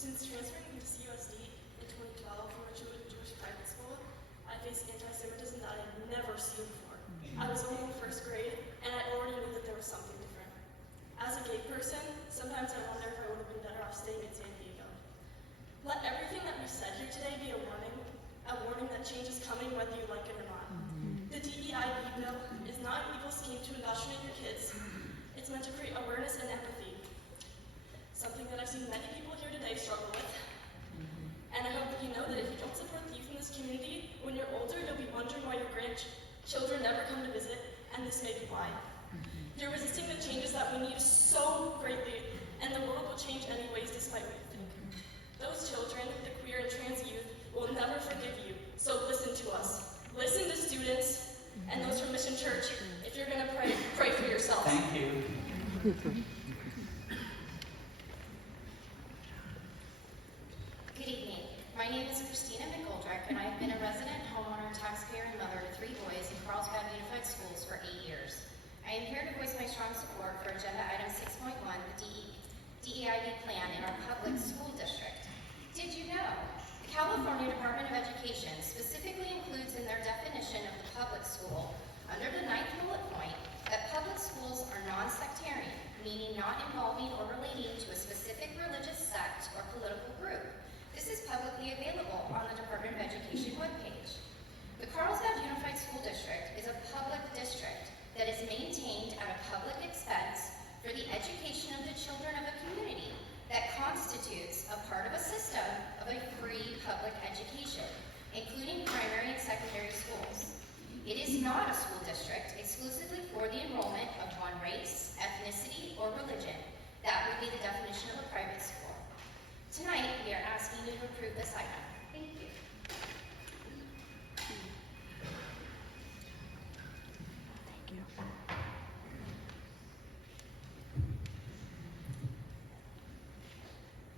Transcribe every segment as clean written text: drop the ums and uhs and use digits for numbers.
Since transferring to CUSD in 2012 from a Jewish private school, I faced anti-Semitism that I had never seen before. I was only in first grade, and I already knew that there was something different. As a gay person, sometimes I wonder if I would have been better off staying in San Diego. Let everything that we said here today be a warning that change is coming whether you like it or not. The DEIB bill is not an evil scheme to indoctrinate your kids. It's meant to create awareness and empathy, something that I've seen many people here today struggle with. And I hope that you know that if you don't support the youth in this community, when you're older, you'll be wondering why your grandchildren never come to visit, and this may be why. You're resisting the changes that we need so greatly, and the world will change anyways despite what you think. Those children, the queer and trans youth, will never forgive you, so listen to us. Listen to students and those from Mission Church. If you're going to pray for yourself. Thank you. Good evening. My name is Christina McGoldrick, and I've been a resident, homeowner, taxpayer, and mother to 3 boys in Carlsbad Unified Schools for 8 years. I am here to voice my strong support for Agenda Item 6.1, the DEIB plan in our public school district. Did you know the California Department of Education specifically includes in their definition of the public school, under the 9th bullet point, that public schools are non-sectarian, meaning not involving or relating to a specific religious sect or political group. This is publicly available on the Department of Education webpage. The Carlsbad Unified School District is a public district that is maintained at a public expense for the education of the children of a community that constitutes a part of a system of a free public education, including primary and secondary schools. It is not a school district exclusively for the enrollment of one race, ethnicity, or religion. That would be the definition of a private school. Tonight, we are asking you to approve this item. Thank you.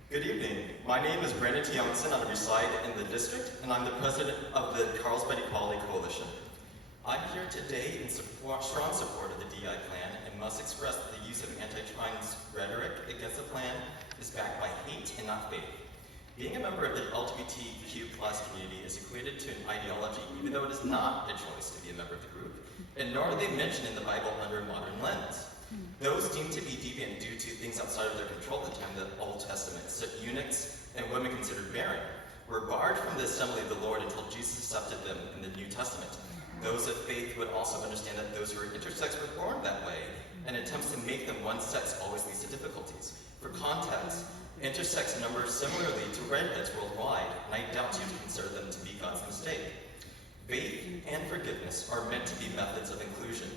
Good evening. My name is Brandon T. Johnson. I reside in the district, and I'm the president of the Carlsbad Equality Coalition. I'm here today in strong support of the DEI plan and must express that the use of anti-trans rhetoric against the plan is backed by hate and not faith. Being a member of the LGBTQ+ community is equated to an ideology, even though it is not a choice to be a member of the group, and nor are they mentioned in the Bible under a modern lens. Those deemed to be deviant due to things outside of their control at the time of the Old Testament, such eunuchs and women considered barren, were barred from the assembly of the Lord until Jesus accepted them in the New Testament. Those of faith would also understand that those who are intersex were born that way, and attempts to make them one sex always leads to difficulties. For context, intersex number similarly to redheads worldwide, and I doubt you to consider them to be God's mistake. Faith and forgiveness are meant to be methods of inclusion.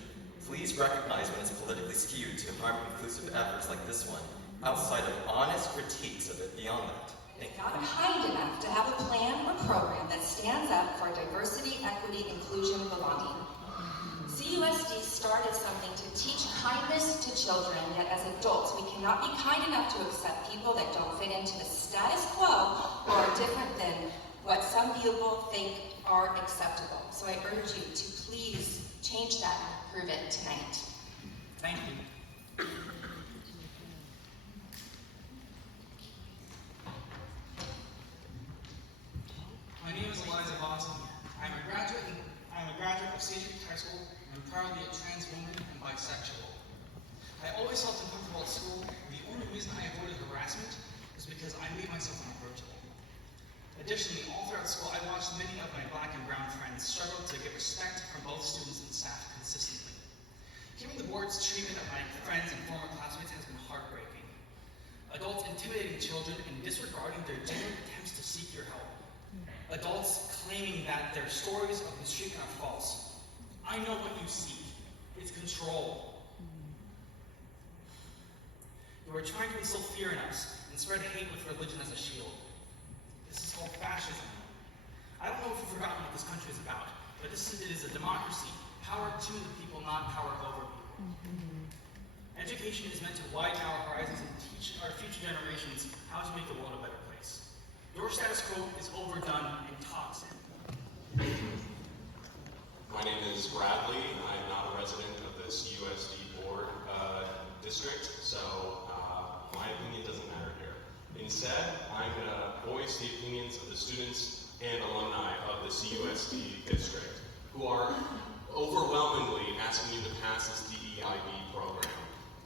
Please recognize when it's politically skewed to harm inclusive efforts like this one, outside of honest critiques of it beyond that. Thank you. Not kind enough to have a plan or program that stands up for diversity, equity, inclusion, and belonging. CUSD started something to teach kindness to children, yet as adults we cannot be kind enough to accept people that don't fit into the status quo or are different than what some people think are acceptable. So I urge you to please change that and approve it tonight. Thank you. My name is Eliza Boston. I'm a graduate of St. High School, and I'm proudly a trans woman and bisexual. I always felt uncomfortable at school, and the only reason I avoided harassment is because I made myself unapproachable. Additionally, all throughout school, I watched many of my black and brown friends struggle to get respect from both students and staff consistently. Hearing the board's treatment of my friends and former classmates has been heartbreaking. Adults intimidating children and disregarding their genuine attempts to seek your help. Adults claiming that their stories of mistreatment are false. I know what you seek. It's control. You are trying to instill fear in us and spread hate with religion as a shield. This is called fascism. I don't know if you've forgotten what this country is about, but it is a democracy. Power to the people, not power over people. Education is meant to widen our horizons and teach our future generations how to make the world a better place. Your status quo is overdone and toxic. My name is Bradley. I'm not a resident of this USD board district, so my opinion doesn't matter here. Instead, I'm going to voice the opinions of the students and alumni of the CUSD district, who are overwhelmingly asking you to pass this DEIB program,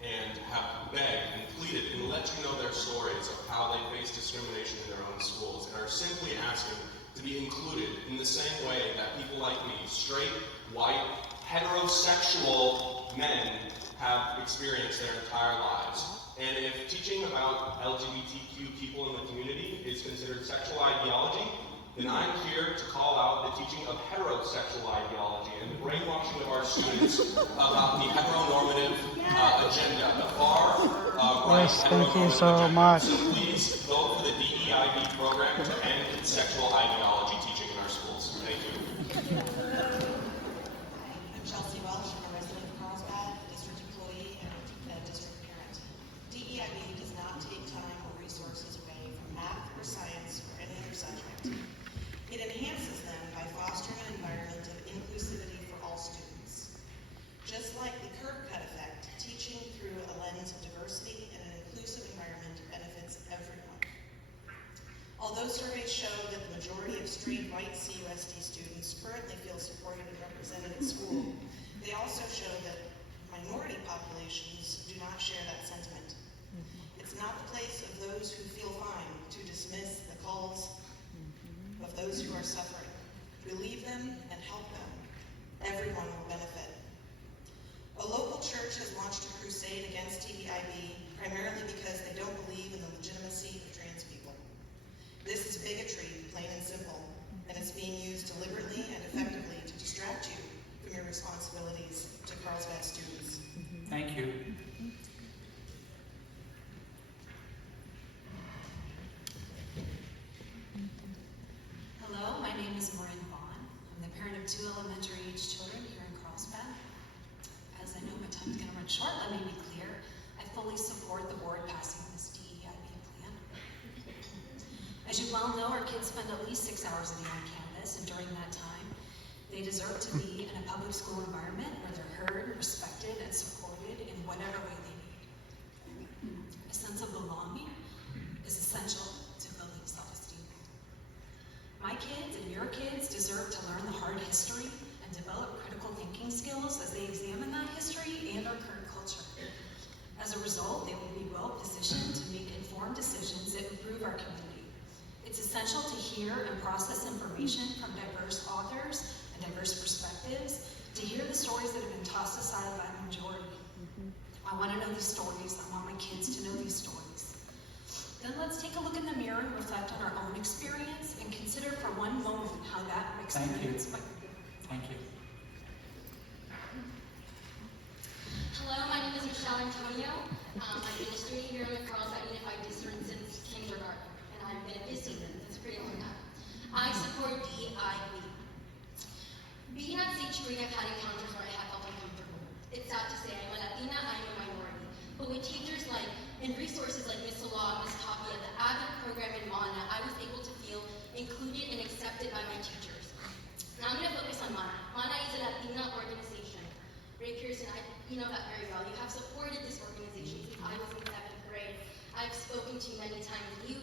and have begged and pleaded and let you know their stories of how they face discrimination in their own schools, and are simply asking to be included in the same way that people like me, straight, white, heterosexual men, have experienced their entire lives. And if teaching about LGBTQ people in the community is considered sexual ideology, then I'm here to call out the teaching of heterosexual ideology and the brainwashing of our students about the heteronormative agenda, the far right Yes, thank you heteronormative so agenda. much. So please vote for the DEIB program to end sexual ideology teaching in our schools. Thank you. I'm Chelsea Welsh. I'm a resident of Carlsbad, district employee, and a district parent. DEIB does not take time or resources away from math or science or any other subject. It enhances them by fostering an environment of inclusivity for all students. Just like the curb cut effect, teaching through a lens of diversity and an inclusive environment benefits everyone. Although surveys show that the majority of straight white CUSD students currently feel supported and represented at school, they also show that minority populations do not share that sentiment. It's not the place of those who feel fine to dismiss the calls of those who are suffering. Relieve them and help them. Everyone will benefit. A local church has launched a crusade against DEIB, primarily because they don't believe in the legitimacy of trans people. This is bigotry, plain and simple, and it's being used deliberately and effectively to distract you from your responsibilities to Carlsbad students. Thank you. Hello, my name is Maureen Vaughn. I'm the parent of 2 elementary-age children here in Carlsbad. As I know my time's going to run short, let me be clear. I fully support the board passing this DEIB plan. As you well know, our kids spend at least 6 hours a day on campus, and during that time, they deserve to be in a public school environment where they're heard, respected, and supported in whatever way they need. A sense of belonging is essential to building self-esteem. My kids and your kids deserve to learn the hard history and develop critical thinking skills as they examine that history and our current culture. As a result, they will be well positioned to make informed decisions that improve our community. It's essential to hear and process information from diverse authors and diverse perspectives, to hear the stories that have been tossed aside by the majority. I want to know these stories. I want my kids to know these stories. Then let's take a look in the mirror and reflect on our own experience and consider for one moment how that experience might be. Thank you. Hello, my name is Michelle Antonio. I've been a student here in the Carlsbad Unified District since kindergarten, and I've been a busy student. That's a pretty long time. I support DEIB. Being at St. Green, I've had encounters where I have felt uncomfortable. It's sad to say I'm a Latina, I'm a minority. But with teachers and resources like Miss Salah, Miss Tapia, the AVID program in Mana, I was able to feel included and accepted by my teachers. Now I'm going to focus on Mana. Mana is a Latina organization. Ray Pearson, you know that very well. You have supported this organization since I was in 7th grade. I've spoken to you many times. You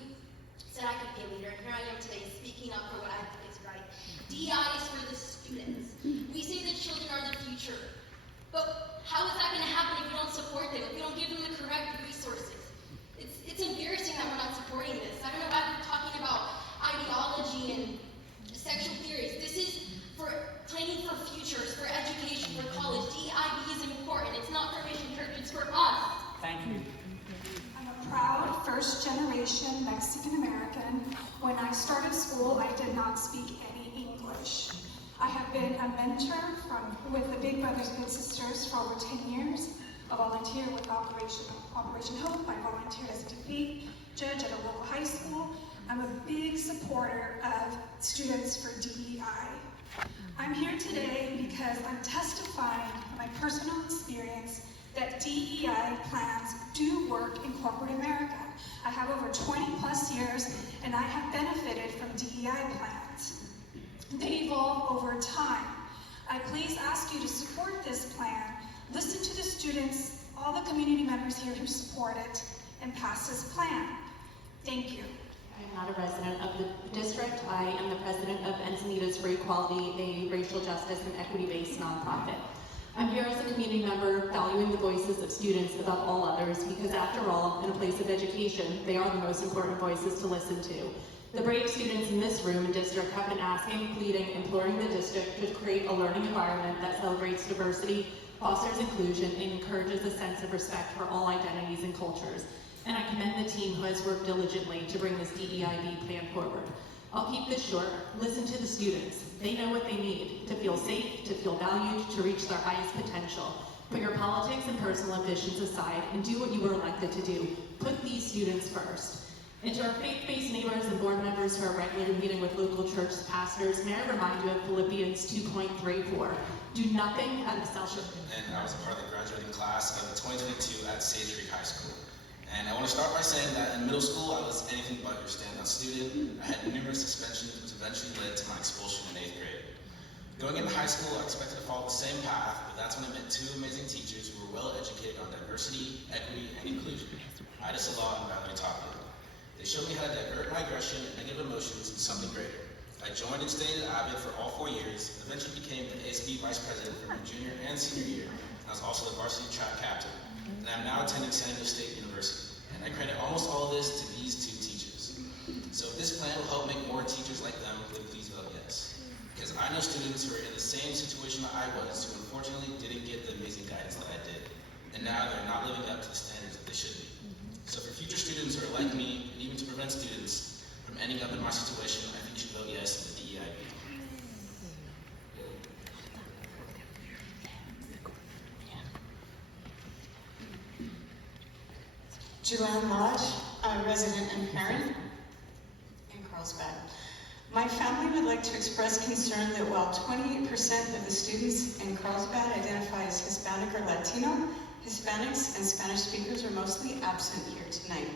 said I could be a leader, and here I am today speaking up for what I think is right. DEI is for the students. We say that children are the future. But how is that going to happen if we don't support them, if we don't give them the correct resources? It's embarrassing that we're not supporting this. I don't know why we're talking about ideology and sexual theories. This is for planning for futures, for education, for college. DEIB is important. It's not for Mission Church, it's for us. Thank you. I'm a proud first-generation Mexican-American. When I started school, I did not speak any English. I have been a mentor with the Big Brothers Big Sisters for over 10 years. I volunteer with Operation Hope. I volunteered as a debate judge at a local high school. I'm a big supporter of Students for DEI. I'm here today because I'm testifying from my personal experience that DEI plans do work in corporate America. I have over 20 plus years and I have benefited from DEI plans. They evolve over time. I please ask you to support this plan, listen to the students, all the community members here who support it, and pass this plan. Thank you. I am not a resident of the district. I am the president of Encinitas for Equality, a racial justice and equity-based nonprofit. I'm here as a community member, valuing the voices of students above all others, because after all, in a place of education, they are the most important voices to listen to. The brave students in this room and district have been asking, pleading, imploring the district to create a learning environment that celebrates diversity, fosters inclusion, and encourages a sense of respect for all identities and cultures. And I commend the team who has worked diligently to bring this DEIB plan forward. I'll keep this short. Listen to the students. They know what they need to feel safe, to feel valued, to reach their highest potential. Put your politics and personal ambitions aside and do what you were elected to do. Put these students first. And to our faith-based neighbors and board members who are regularly meeting with local church pastors, may I remind you of Philippians 2.34. Do nothing out of selfish. And I was a part of the graduating class of the 2022 at Sage Creek High School. And I want to start by saying that in middle school, I was anything but your standout student. I had numerous suspensions, which eventually led to my expulsion in 8th grade. Going into high school, I expected to follow the same path, but that's when I met two amazing teachers who were well educated on diversity, equity, and inclusion. Ida Salah and Valerie Tapia. They showed me how to divert my aggression and negative emotions into something greater. I joined and stayed at Abbott for all 4 years, and eventually became the ASB vice president for my junior and senior year. I was also the varsity track captain, and I'm now attending San Diego State University. And I credit almost all of this to these two teachers. So if this plan will help make more teachers like them, then please vote yes. Because I know students who are in the same situation that I was, who unfortunately didn't get the amazing guidance that I did. And now they're not living up to the standards that they should be. So for future students who are like me, and even to prevent students from ending up in my situation, I think you should vote yes to the DEIB. Joanne Lodge, I'm a resident and parent in Carlsbad. My family would like to express concern that while 28% of the students in Carlsbad identify as Hispanic or Latino, Hispanics and Spanish speakers are mostly absent here tonight.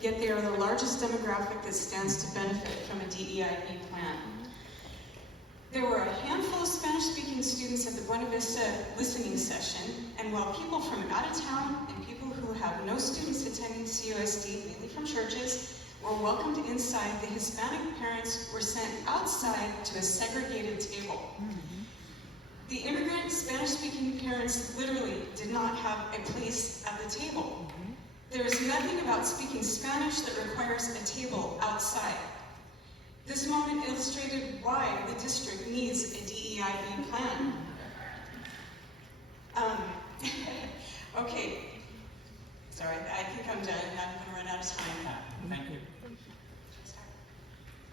Yet they are the largest demographic that stands to benefit from a DEIB plan. There were a handful of Spanish-speaking students at the Buena Vista listening session, and while people from out of town and people who have no students attending CUSD, mainly from churches, were welcomed inside, the Hispanic parents were sent outside to a segregated table. The immigrant Spanish-speaking parents literally did not have a place at the table. There is nothing about speaking Spanish that requires a table outside. This moment illustrated why the district needs a DEIB plan. Okay, sorry, I think I'm done. I'm gonna run out of time. Thank you.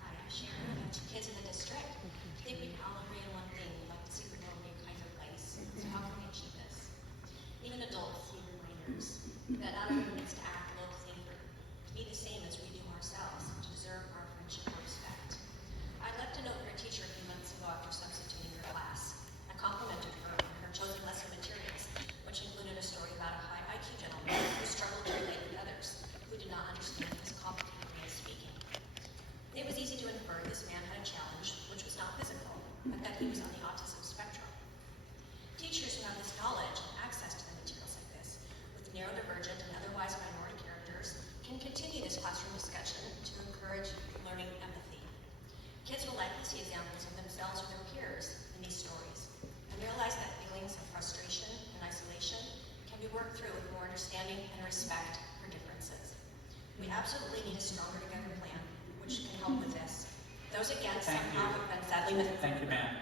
Hi, I'm Sharon. I have 2 kids in the district. I think we all agree on one thing. We like to see the world a new kind of place. So how can we achieve this? Even adults need reminders that not everyone needs to act, look, think, or be the same as we do ourselves to deserve our friendship or respect. I left a note for a teacher a few months ago after substituting her class. I complimented her on her chosen lesson materials, which included a story about a high IQ gentleman who struggled to relate with others, who did not understand his complicated way of speaking. It was easy to infer this man had a challenge, which was not physical, but that he was on the autism spectrum. Teachers who have this knowledge and access to the materials like this, with neurodivergent and otherwise minority characters, can continue this classroom discussion to encourage learning empathy. Kids will likely see examples of themselves or their peers in these stories, and realize that feelings of frustration and isolation can be worked through with more understanding and respect for differences. We absolutely need a stronger together plan, which can help with this. Those against somehow have been sadly missed. Thank you, ma'am.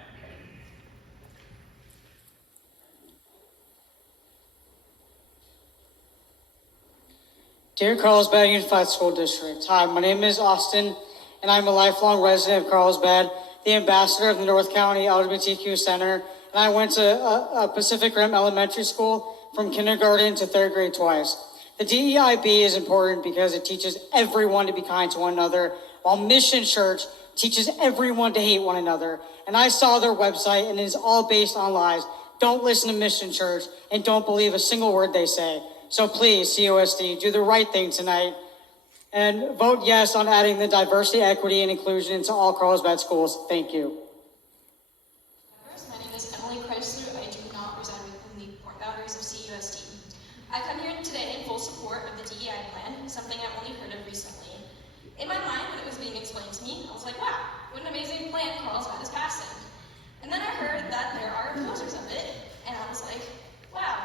Dear Carlsbad Unified School District, hi, my name is Austin, and I'm a lifelong resident of Carlsbad, the ambassador of the North County LGBTQ Center, and I went to a Pacific Rim Elementary School from kindergarten to 3rd grade twice. The DEIB is important because it teaches everyone to be kind to one another, while Mission Church teaches everyone to hate one another. And I saw their website, and it is all based on lies. Don't listen to Mission Church, and don't believe a single word they say. So please, CUSD, do the right thing tonight and vote yes on adding the diversity, equity, and inclusion into all Carlsbad schools. Thank you. My name is Emily Chrysler. I do not reside within the boundaries of CUSD. I come here today in full support of the DEI plan, something I've only heard of recently. In my mind, when it was being explained to me, I was like, wow, what an amazing plan Carlsbad is passing. And then I heard that there are opposers of it, and I was like, wow,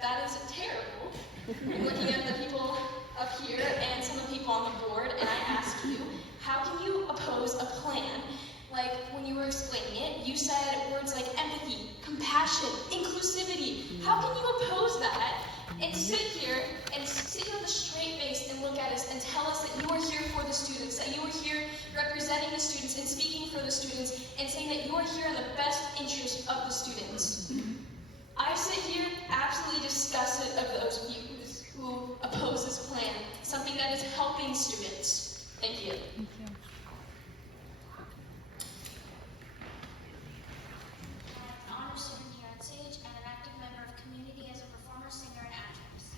that is terrible. I'm looking at the people up here and some of the people on the board, and I ask you, how can you oppose a plan? Like, when you were explaining it, you said words like empathy, compassion, inclusivity. How can you oppose that and sit here with a straight face and look at us and tell us that you are here for the students, that you are here representing the students and speaking for the students, and saying that you are here in the best interest of the students? I sit here absolutely disgusted of those views who oppose this plan, something that is helping students. Thank you. Honor student here at Sage and an active member of community as a performer, singer, and actress.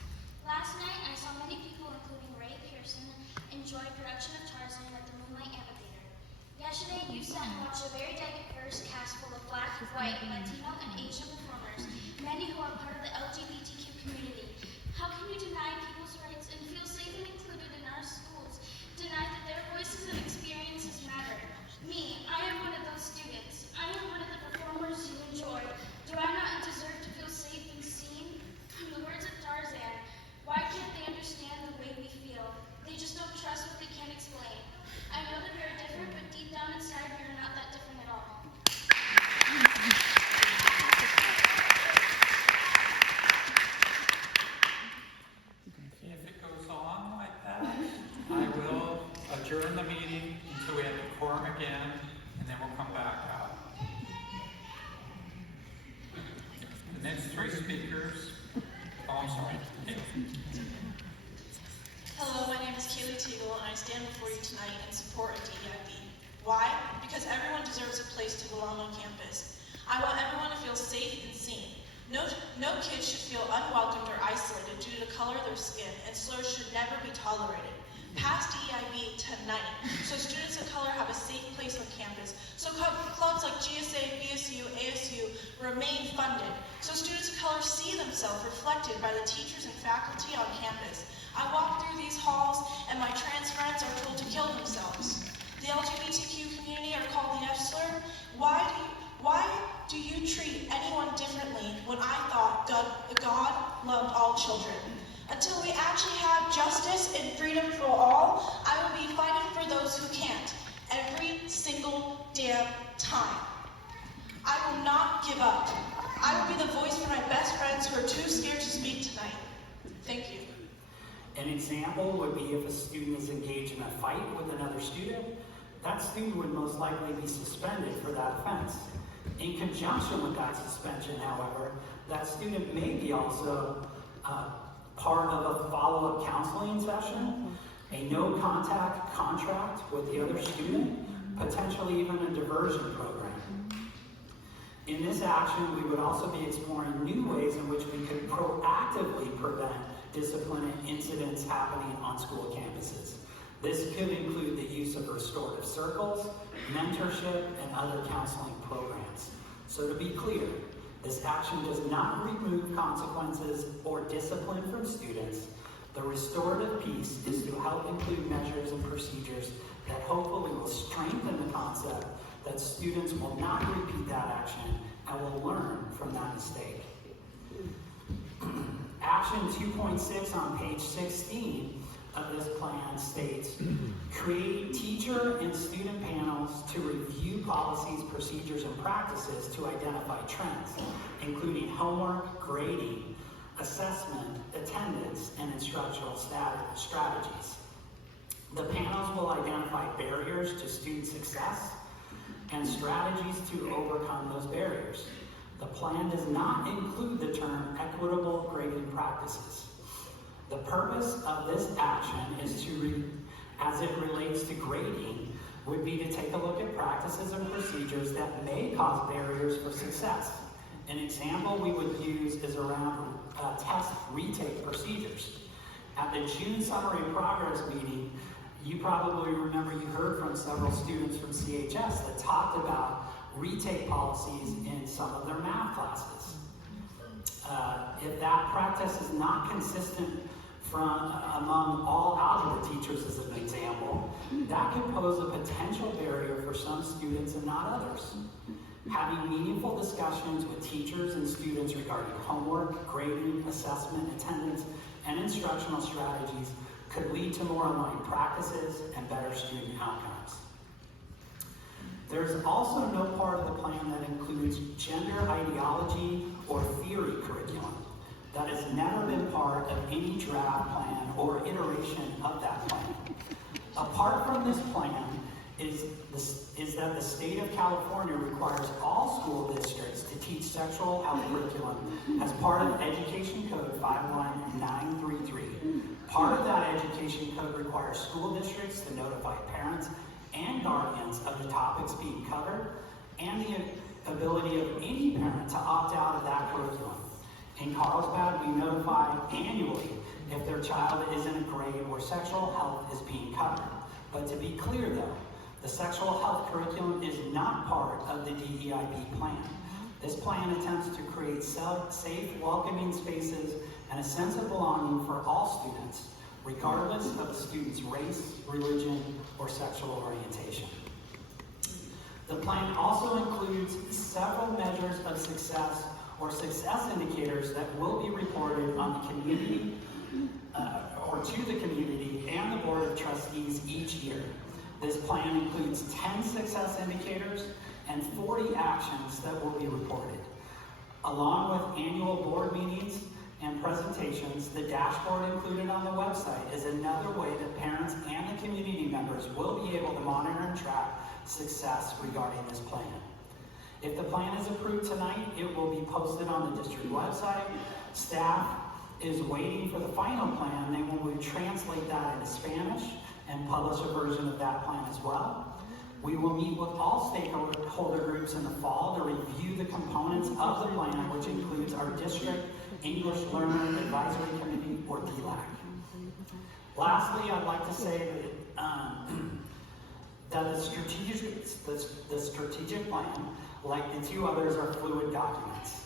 Last night, I saw many people, including Ray Pearson, enjoy a production of Tarzan at the Moonlight Amphitheater. Yesterday, you sat and watched a very diverse cast full of Black, White, Latino, and Asian performers, many who are part of the LGBTQ community. How can you deny people's rights and feel safe and included in our schools? Deny that their voices and experiences matter. Me, I am one of those students. I am one of the performers you enjoy. Do I not deserve to feel safe and seen? In the words of Tarzan, why can't they understand the way we feel? They just don't trust what they can't explain. I know that we are different, but deep down inside, we are not that different at all. If it goes on like that, I will adjourn the meeting until we have a quorum again, and then we'll come back out. The next three speakers, I'm sorry. Hello, my name is Kaylee Teagle, and I stand before you tonight in support of DEIB. Why? Because everyone deserves a place to belong on campus. I want everyone to feel safe and seen. No kid should feel unwelcomed or isolated due to the color of their skin, and slurs should never be tolerated. Pass DEIB tonight, so students of color have a safe place on campus, so clubs like GSA, BSU, ASU remain funded, so students of color see themselves reflected by the teachers and faculty on campus. I walk through these halls, and my trans friends are told to kill themselves. The LGBTQ community are called the F-slur. Why do you treat anyone differently when I thought God loved all children? Until we actually have justice and freedom for all, I will be fighting for those who can't, every single damn time. I will not give up. I will be the voice for my best friends who are too scared to speak tonight. Thank you. An example would be if a student is engaged in a fight with another student, that student would most likely be suspended for that offense. In conjunction with that suspension, however, that student may be also part of a follow-up counseling session, a no-contact contract with the other student, potentially even a diversion program. In this action, we would also be exploring new ways in which we could proactively prevent discipline incidents happening on school campuses. This could include the use of restorative circles, mentorship, and other counseling programs. So to be clear, this action does not remove consequences or discipline from students. The restorative piece is to help include measures and procedures that hopefully will strengthen the concept that students will not repeat that action and will learn from that mistake. Action 2.6 on page 16 of this plan states, create teacher and student panels to review policies, procedures, and practices to identify trends, including homework, grading, assessment, attendance, and instructional strategies. The panels will identify barriers to student success and strategies to overcome those barriers. The plan does not include the term equitable grading practices. The purpose of this action is to, as it relates to grading, would be to take a look at practices and procedures that may cause barriers for success. An example we would use is around test retake procedures. At the June Summary Progress meeting, you probably remember you heard from several students from CHS that talked about retake policies in some of their math classes. If that practice is not consistent among all algebra teachers as an example, that can pose a potential barrier for some students and not others. Having meaningful discussions with teachers and students regarding homework, grading, assessment, attendance, and instructional strategies could lead to more aligned practices and better student outcomes. There's also no part of the plan that includes gender ideology or theory curriculum. That has never been part of any draft plan or iteration of that plan. Apart from this plan is that the state of California requires all school districts to teach sexual health curriculum as part of Education Code 51933. Part of that Education Code requires school districts to notify parents and guardians of the topics being covered and the ability of any parent to opt out of that curriculum. In Carlsbad, we notify annually if their child is in a grade where sexual health is being covered. But to be clear though, the sexual health curriculum is not part of the DEIB plan. This plan attempts to create safe, welcoming spaces and a sense of belonging for all students, regardless of a student's race, religion, or sexual orientation. The plan also includes several measures of success or success indicators that will be reported on the community or to the community and the Board of Trustees each year. This plan includes 10 success indicators and 40 actions that will be reported. Along with annual board meetings and presentations, the dashboard included on the website is another way that parents and the community members will be able to monitor and track success regarding this plan. If the plan is approved tonight, it will be posted on the district website. Staff is waiting for the final plan. They will translate that into Spanish and publish a version of that plan as well. We will meet with all stakeholder groups in the fall to review the components of the plan, which includes our district English Learner Advisory Committee, or DLAC. Lastly, I'd like to say that the strategic plan, like the two others, are fluid documents.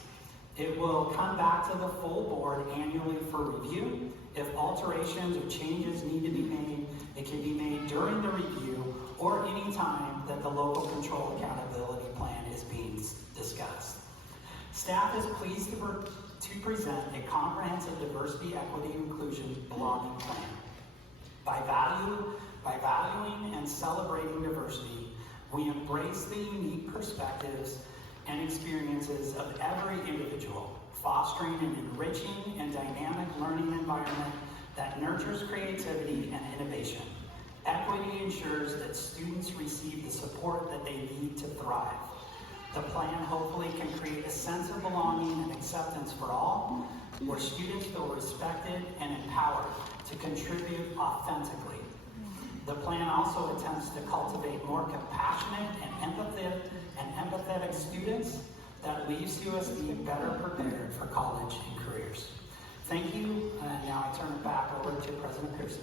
It will come back to the full board annually for review. If alterations or changes need to be made, it can be made during the review or any time that the local control accountability plan is being discussed. Staff is pleased to present a comprehensive diversity, equity, and inclusion belonging plan. By valuing and celebrating diversity, we embrace the unique perspectives and experiences of every individual, fostering an enriching and dynamic learning environment that nurtures creativity and innovation. Equity ensures that students receive the support that they need to thrive. The plan hopefully can create a sense of belonging and acceptance for all, where students feel respected and empowered to contribute authentically. The plan also attempts to cultivate more compassionate and empathetic students that leaves CUSD better prepared for college and careers. Thank you, and now I turn it back over to President Pearson.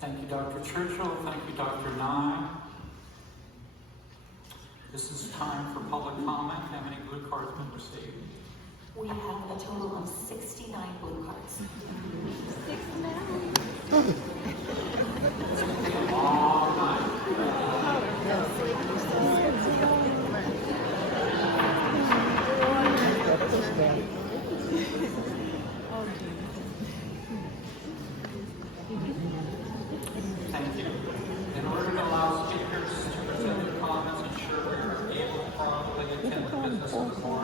Thank you, Dr. Churchill. Thank you, Dr. Nye. This is time for public comment. How many blue cards been received? We have a total of 69 blue cards. 69. All night. Thank you. In order to allow speakers to present their comments, ensure we are able to properly attend the business of the forum,